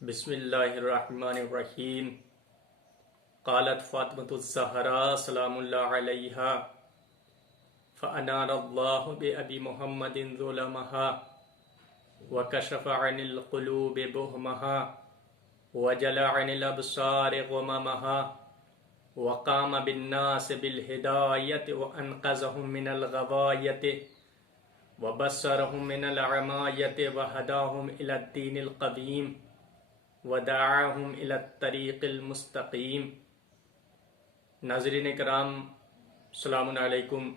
بسم اللہ الرحمن الرحیم قالت فاطمة الزہرا سلام اللہ علیہا فأنار اللہ بأبی محمد ظلمها وکشف عن القلوب بہمها وجل عن الابصار غممها وقام بالناس بالہدایت وانقذهم من الغوایت وبصرهم من العمایت وہداهم الى الدین القویم ودعاهم الى الطریق المستقیم۔ ناظرین کرام السلام علیکم۔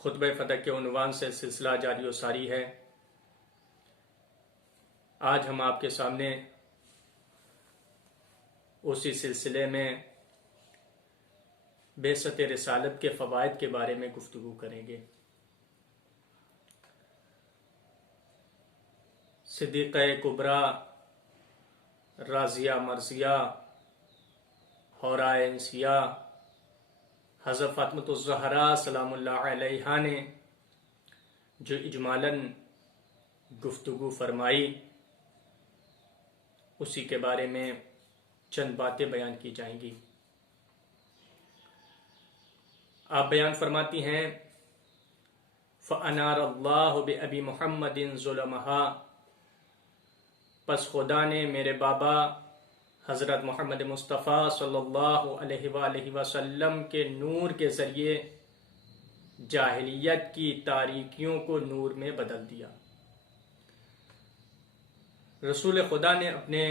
خطبہ فتح کے عنوان سے سلسلہ جاری و ساری ہے۔ آج ہم آپ کے سامنے اسی سلسلے میں بعثت رسالت کے فوائد کے بارے میں گفتگو کریں گے۔ صدیقہ کبریٰ راضیہ مرضیہ حورہ انسیہ حضرت فاطمۃ الزہرا سلام اللہ علیہا نے جو اجمالاً گفتگو فرمائی، اسی کے بارے میں چند باتیں بیان کی جائیں گی۔ آپ بیان فرماتی ہیں فَأَنَارَ اللَّهُ بِأَبِي مُحَمَّدٍ ظُلَمَهَا، پس خدا نے میرے بابا حضرت محمد مصطفیٰ صلی اللہ علیہ وآلہ وسلم کے نور کے ذریعے جاہلیت کی تاریکیوں کو نور میں بدل دیا۔ رسول خدا نے اپنے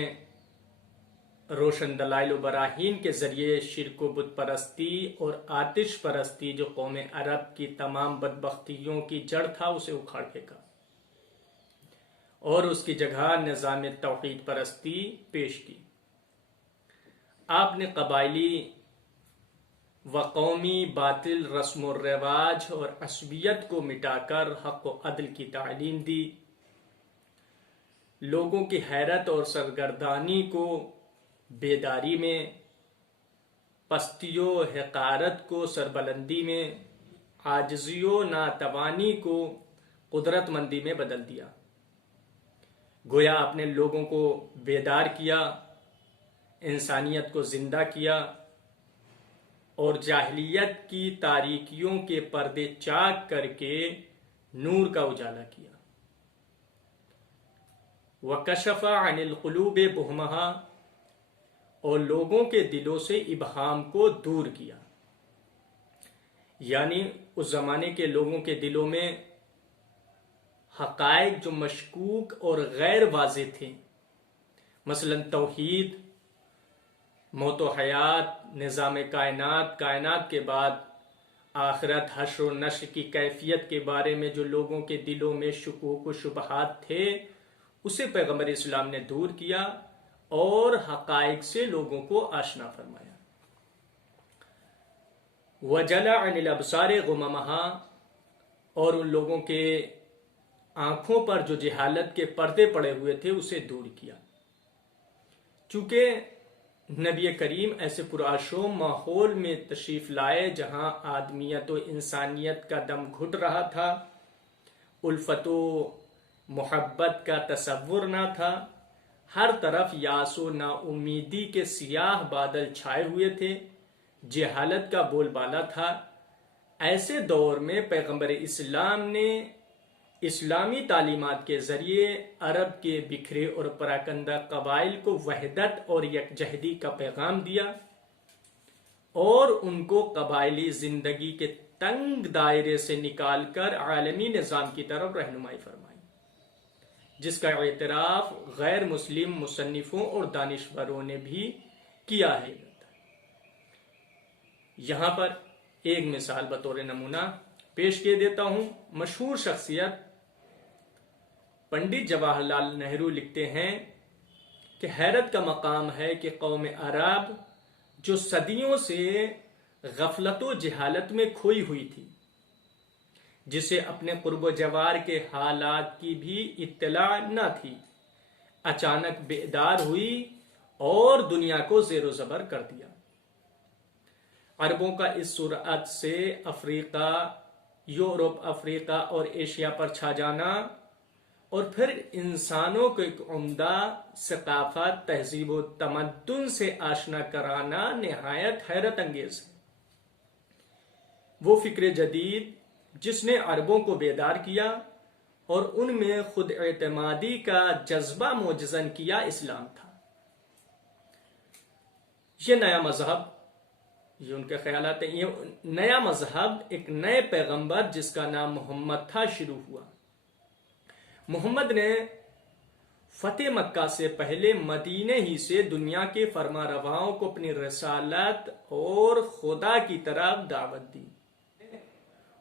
روشن دلائل و براہین کے ذریعے شرک و بت پرستی اور آتش پرستی جو قوم عرب کی تمام بدبختیوں کی جڑ تھا اسے اکھاڑ پھینکا اور اس کی جگہ نظام توحید پرستی پیش کی۔ آپ نے قبائلی و قومی باطل رسم و رواج اور عصبیت کو مٹا کر حق و عدل کی تعلیم دی، لوگوں کی حیرت اور سرگردانی کو بیداری میں، پستی و حقارت کو سربلندی میں، عاجزی و ناتوانی کو قدرت مندی میں بدل دیا۔ گویا آپ نے لوگوں کو بیدار کیا، انسانیت کو زندہ کیا اور جاہلیت کی تاریکیوں کے پردے چاک کر کے نور کا اجالا کیا۔ وَكَشَفَ عَنِ الْقُلُوبِ بُهْمَهَا، اور لوگوں کے دلوں سے ابہام کو دور کیا، یعنی اس زمانے کے لوگوں کے دلوں میں حقائق جو مشکوک اور غیر واضح تھے، مثلا توحید، موت و حیات، نظام کائنات، کائنات کے بعد آخرت، حشر و نشر کی کیفیت کے بارے میں جو لوگوں کے دلوں میں شکوک و شبہات تھے، اسے پیغمبر اسلام نے دور کیا اور حقائق سے لوگوں کو آشنا فرمایا۔ وَجَلَ عَنِ الْأَبْصَارِ غُمَمَهَا، اور ان لوگوں کے آنکھوں پر جو جہالت کے پردے پڑے ہوئے تھے اسے دور کیا۔ چونکہ نبی کریم ایسے پرآشوم ماحول میں تشریف لائے جہاں آدمیت و انسانیت کا دم گھٹ رہا تھا، الفت و محبت کا تصور نہ تھا، ہر طرف یاس و نا امیدی کے سیاہ بادل چھائے ہوئے تھے، جہالت کا بول بالا تھا۔ ایسے دور میں پیغمبر اسلام نے اسلامی تعلیمات کے ذریعے عرب کے بکھرے اور پراکندہ قبائل کو وحدت اور یکجہتی کا پیغام دیا اور ان کو قبائلی زندگی کے تنگ دائرے سے نکال کر عالمی نظام کی طرف رہنمائی فرمائی، جس کا اعتراف غیر مسلم مصنفوں اور دانشوروں نے بھی کیا ہے۔ یہاں پر ایک مثال بطور نمونہ پیش کیے دیتا ہوں۔ مشہور شخصیت پنڈت جواہر لال نہرو لکھتے ہیں کہ حیرت کا مقام ہے کہ قوم عرب جو صدیوں سے غفلت و جہالت میں کھوئی ہوئی تھی، جسے اپنے قرب و جوار کے حالات کی بھی اطلاع نہ تھی، اچانک بیدار ہوئی اور دنیا کو زیر و زبر کر دیا۔ عربوں کا اس سرعت سے افریقہ، یورپ، افریقہ اور ایشیا پر چھا جانا اور پھر انسانوں کو ایک عمدہ ثقافت، تہذیب و تمدن سے آشنا کرانا نہایت حیرت انگیز ہے۔ وہ فکر جدید جس نے عربوں کو بیدار کیا اور ان میں خود اعتمادی کا جذبہ موجزن کیا، اسلام تھا۔ یہ نیا مذہب، یہ ان کے خیالات ہیں، یہ نیا مذہب ایک نئے پیغمبر جس کا نام محمد تھا شروع ہوا۔ محمد نے فتح مکہ سے پہلے مدینے ہی سے دنیا کے فرما رواؤں کو اپنی رسالت اور خدا کی طرف دعوت دی۔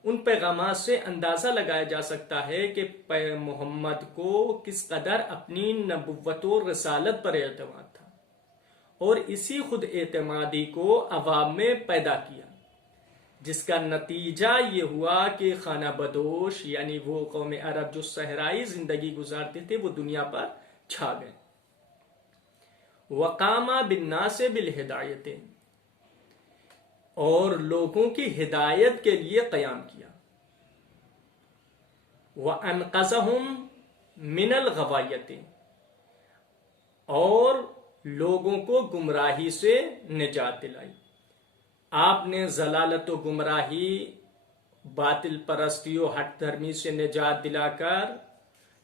ان پیغامات سے اندازہ لگایا جا سکتا ہے کہ محمد کو کس قدر اپنی نبوت و رسالت پر اعتماد تھا، اور اسی خود اعتمادی کو عوام میں پیدا کیا، جس کا نتیجہ یہ ہوا کہ خانہ بدوش یعنی وہ قوم عرب جو صحرائی زندگی گزارتے تھے وہ دنیا پر چھا گئے۔ وقام بالناس بالہدایت، اور لوگوں کی ہدایت کے لیے قیام کیا۔ وَأَنْقَذَهُمْ مِنَ الْغَوَایَّةِ، اور لوگوں کو گمراہی سے نجات دلائی۔ آپ نے ضلالت و گمراہی، باطل پرستی و ہٹ دھرمی سے نجات دلا کر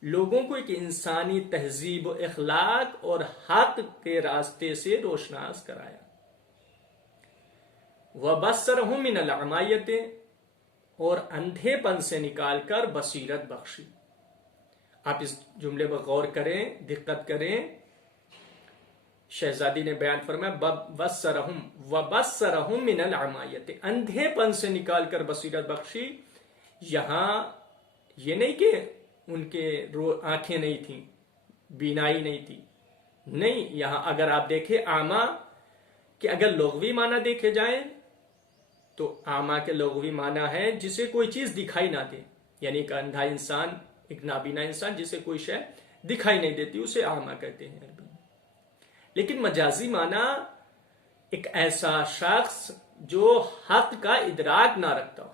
لوگوں کو ایک انسانی تہذیب و اخلاق اور حق کے راستے سے روشناس کرایا۔ وَبَصَّرَهُم مِّنَ الْعَمَایَّةِ، اور اندھے پن سے نکال کر بصیرت بخشی۔ آپ اس جملے پر غور کریں، دقت کریں۔ شہزادی نے بیان فرمایا وَبَصَّرَهُم مِّنَ الْعَمَایَّةِ، اندھے پن سے نکال کر بصیرت بخشی۔ یہاں یہ نہیں کہ ان کے آنکھیں نہیں تھیں، بینائی نہیں تھی، نہیں، یہاں اگر آپ دیکھیں اعمیٰ کہ اگر لغوی معنی دیکھے جائیں تو اعمیٰ کے لغوی معنی ہے جسے کوئی چیز دکھائی نہ دے، یعنی ایک اندھا انسان، ایک نابینا انسان جسے کوئی شے دکھائی نہیں دیتی، اسے اعمیٰ کہتے ہیں عربی میں۔ لیکن مجازی معنی ایک ایسا شخص جو حق کا ادراک نہ رکھتا ہو،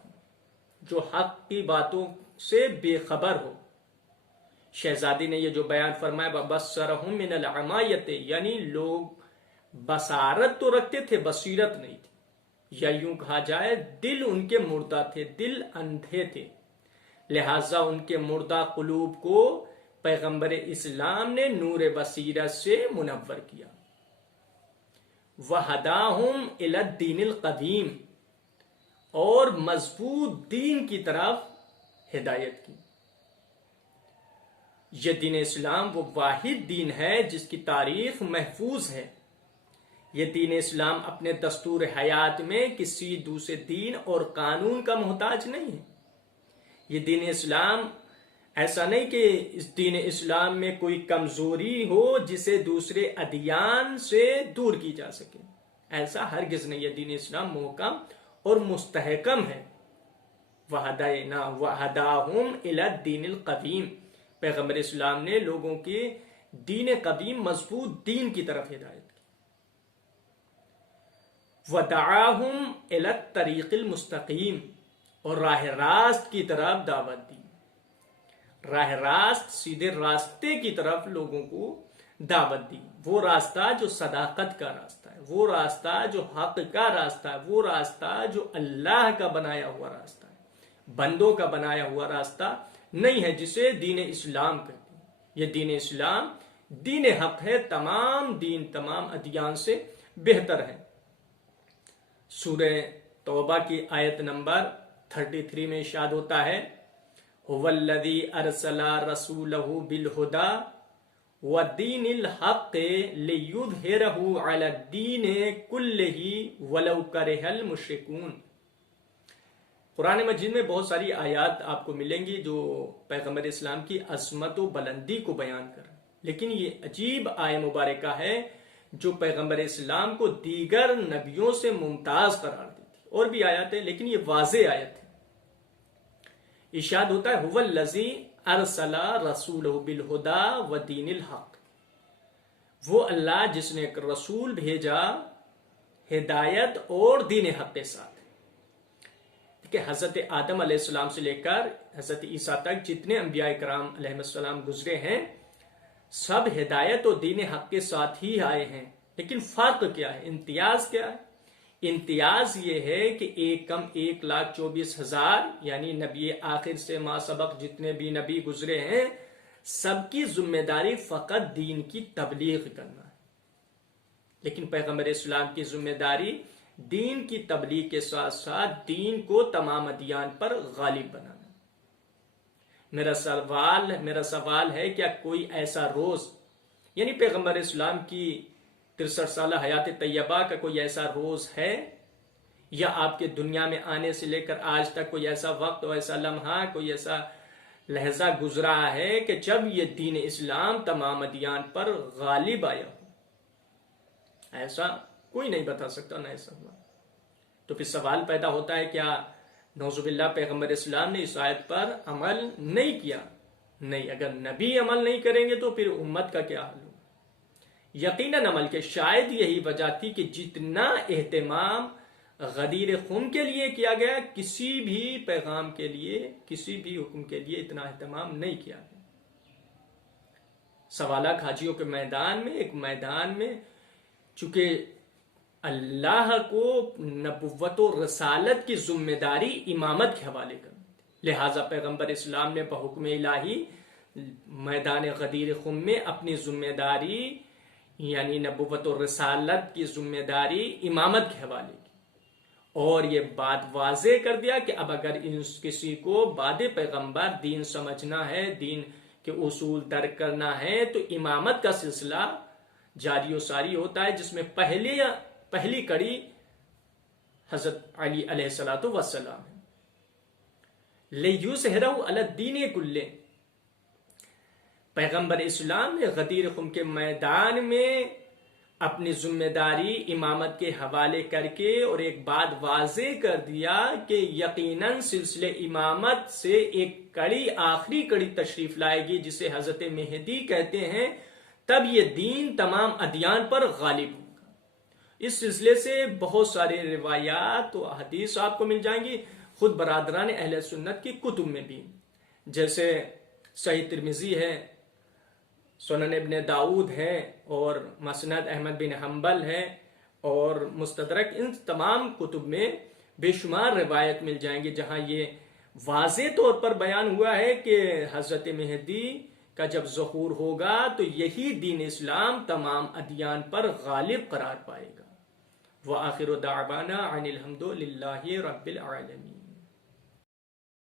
جو حق کی باتوں سے بے خبر ہو۔ شہزادی نے یہ جو بیان فرمایا وَبَصَّرَهُم مِّنَ الْعَمَایَّةِ، یعنی لوگ بصارت تو رکھتے تھے، بصیرت نہیں تھی، یا یوں کہا جائے دل ان کے مردہ تھے، دل اندھے تھے، لہٰذا ان کے مردہ قلوب کو پیغمبر اسلام نے نور بصیرت سے منور کیا۔ وَهَدَاهُمْ إِلَى الدِّينِ الْقَدِيمِ، اور مضبوط دین کی طرف ہدایت کی۔ یہ دین اسلام وہ واحد دین ہے جس کی تاریخ محفوظ ہے۔ یہ دین اسلام اپنے دستور حیات میں کسی دوسرے دین اور قانون کا محتاج نہیں ہے۔ یہ دین اسلام ایسا نہیں کہ اس دین اسلام میں کوئی کمزوری ہو جسے دوسرے ادیان سے دور کی جا سکے، ایسا ہرگز نہیں۔ یہ دین اسلام محکم اور مستحکم ہے۔ وَهَدَاهُمْ إِلَى الدِّينِ الْقَدِيمِ، پیغمبر اسلام نے لوگوں کے دین قدیم مضبوط دین کی طرف ہدایت کی۔ وَدَعَاهُمْ إِلَى الطَّرِيقِ الْمُسْتَقِيمِ، اور راہ راست کی طرف دعوت دی۔ راہ راست، سیدھے راستے کی طرف لوگوں کو دعوت دی۔ وہ راستہ جو صداقت کا راستہ ہے، وہ راستہ جو حق کا راستہ ہے، وہ راستہ جو اللہ کا بنایا ہوا راستہ ہے، بندوں کا بنایا ہوا راستہ نہیں ہے جسے دین اسلام کہتے ہیں۔ یہ دین اسلام دین حق ہے، تمام دین، تمام ادیان سے بہتر ہے۔ سورہ توبہ کی آیت نمبر 33 میں ارشاد ہوتا ہے هو الذی ارسل رسولہ بالہدی ودین الحق لیظہرہ علی الدین کلہ ولو کرہ المشرکون۔ قرآن مجید میں بہت ساری آیات آپ کو ملیں گی جو پیغمبر اسلام کی عظمت و بلندی کو بیان کر، لیکن یہ عجیب آیت مبارکہ ہے جو پیغمبر اسلام کو دیگر نبیوں سے ممتاز قرار دیتی۔ اور بھی آیات ہیں لیکن یہ واضح آیت ہے۔ ارشاد ہوتا ہے هو الذی ارسل رسولہ بالہدی ودین الحق، وہ اللہ جس نے ایک رسول بھیجا ہدایت اور دین حق کے ساتھ۔ کہ حضرت آدم علیہ السلام سے لے کر حضرت عیسیٰ تک جتنے انبیاء کرام علیہ السلام گزرے ہیں سب ہدایت و دین حق کے ساتھ ہی آئے ہیں، لیکن فرق کیا ہے، امتیاز کیا ہے؟ امتیاز یہ ہے کہ ایک کم 1,24,000 یعنی نبی آخر سے ما سبق جتنے بھی نبی گزرے ہیں سب کی ذمہ داری فقط دین کی تبلیغ کرنا ہے، لیکن پیغمبر اسلام کی ذمہ داری دین کی تبلیغ کے ساتھ ساتھ دین کو تمام ادیان پر غالب بنانا۔ میرا سوال ہے، کیا کوئی ایسا روز یعنی پیغمبر اسلام کی 63 سالہ حیات طیبہ کا کوئی ایسا روز ہے یا آپ کے دنیا میں آنے سے لے کر آج تک کوئی ایسا وقت اور ایسا لمحہ کوئی ایسا لہجہ گزرا ہے کہ جب یہ دین اسلام تمام ادیان پر غالب آیا ہو؟ ایسا کوئی نہیں بتا سکتا، نہ ایسا ہوا۔ تو پھر سوال پیدا ہوتا ہے، کیا نعوذ باللہ پیغمبر اسلام نے اس آیت پر عمل نہیں کیا؟ نہیں، اگر نبی عمل نہیں کریں گے تو پھر امت کا کیا حال ہوگا؟ یقیناً عمل کے شاید یہی وجہ تھی کہ جتنا اہتمام غدیر خم کے لیے کیا گیا کسی بھی پیغام کے لیے کسی بھی حکم کے لیے اتنا اہتمام نہیں کیا گیا۔ سوالہ کھاجیوں کے میدان میں چونکہ اللہ کو نبوت و رسالت کی ذمہ داری امامت کے حوالے کر، لہٰذا پیغمبر اسلام نے بحکم الہی میدان غدیر خم میں اپنی ذمہ داری یعنی نبوت و رسالت کی ذمہ داری امامت کے حوالے کی، اور یہ بات واضح کر دیا کہ اب اگر کسی کو بعد پیغمبر دین سمجھنا ہے، دین کے اصول درک کرنا ہے تو امامت کا سلسلہ جاری و ساری ہوتا ہے، جس میں پہلی کڑی حضرت علی علیہ الصلوۃ والسلام ہے۔ لِیُظْہِرَهُ عَلَى الدِّینِ کُلِّهِ، پیغمبر اسلام نے غدیر خم کے میدان میں اپنی ذمہ داری امامت کے حوالے کر کے اور ایک بات واضح کر دیا کہ یقیناً سلسلے امامت سے ایک کڑی آخری کڑی تشریف لائے گی جسے حضرت مہدی کہتے ہیں، تب یہ دین تمام ادیان پر غالب ہوگا۔ اس سلسلے سے بہت سارے روایات و حدیث آپ کو مل جائیں گی، خود برادران اہل سنت کی کتب میں بھی، جیسے صحیح ترمذی ہے، سنن ابن داؤد ہے، اور مسند احمد بن حنبل ہے، اور مستدرک، ان تمام کتب میں بے شمار روایت مل جائیں گے جہاں یہ واضح طور پر بیان ہوا ہے کہ حضرت مہدی کا جب ظہور ہوگا تو یہی دین اسلام تمام ادیان پر غالب قرار پائے گا۔ وآخر دعوانا ان الحمد للہ رب العالمین۔